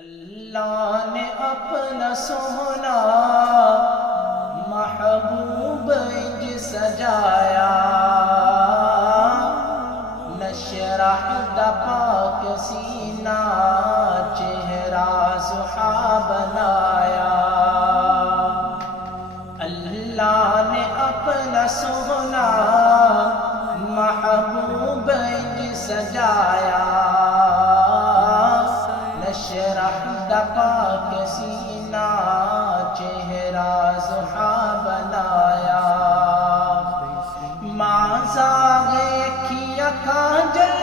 اللہ نے اپنا سونا محبوب انج سجایا، نشرح دا پاک سینہ چہرہ زحا بنایا۔ اللہ نے اپنا سونا محبوب انج سجایا، نشرح دا پاک سینہ چہرہ زحا بنایا۔ ماں زاغ اکھیاں کانجل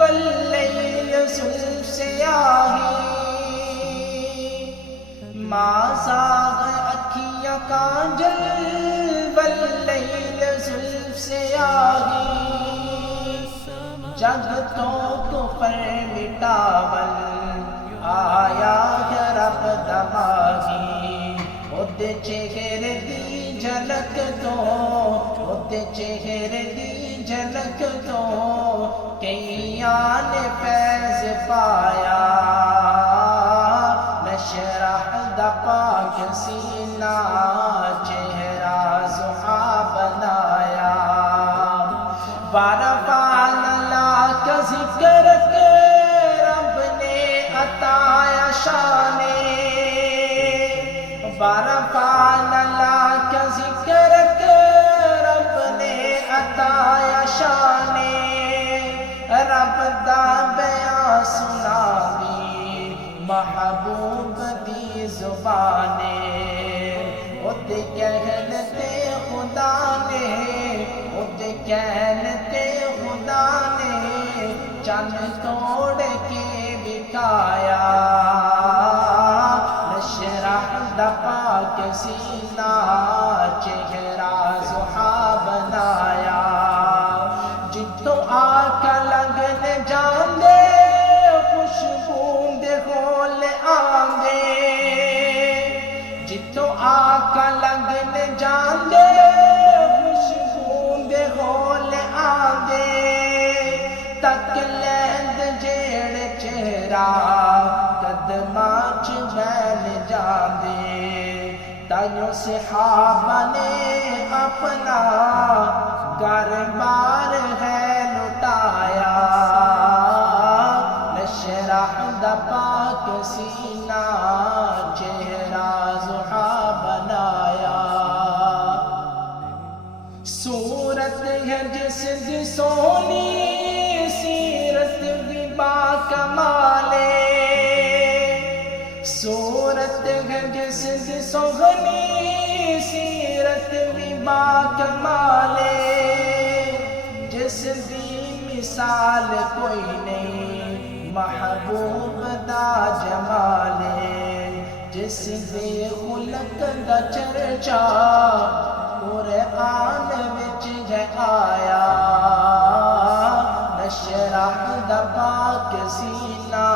واللیل زلف سیاہی، ماں زاغ اکھیاں کانجل واللیل زلف سیاہی، جگ تو کفر مٹاول آیا ہے رب دماغی، اودے چہرے دی جھلک تو، اودے چہرے دی جھلک تو کئیاں نے فیض پایا، نشرح دا پاک سینہ چہرہ زحا بنایا۔ ورفعنا لک ذکرک رب نے عطایا شانے، ورفعنا لک ذکرک رب نے عطایا شانے، رب دا بیان سناوی محبوب دی زبانے، اودے کہن تے خدا نے، اودے کہن تے خدا نے چند توڑ کے بکایا، نشرح دا پاک سینہ چہرہ زحا بنایا۔ جتوں آقا لنگن جاندے خوشبو دے ہول آندے، جتوں آقا لنگن جاندے خوشبو دے ہول آندے، تک لیند جیڑ چہرہ قدماں چ بیٹھ جاندے، تائیوں صحابہ نے اپنا گھر بار ہے لٹایا، نشرح دا پاک سینہ چہرہ زحا بنایا۔ صورت ہے جس دی سونی سیرت بھی باکمالے، صورت ہے جس دی سونی سیرت بھی باکمالے، جس دی مثال کوئی نہیں محبوب دا جمالے، جس دے خلق دا چرچا قرآن وچ ہے آیا، نشرح دا پاک سینہ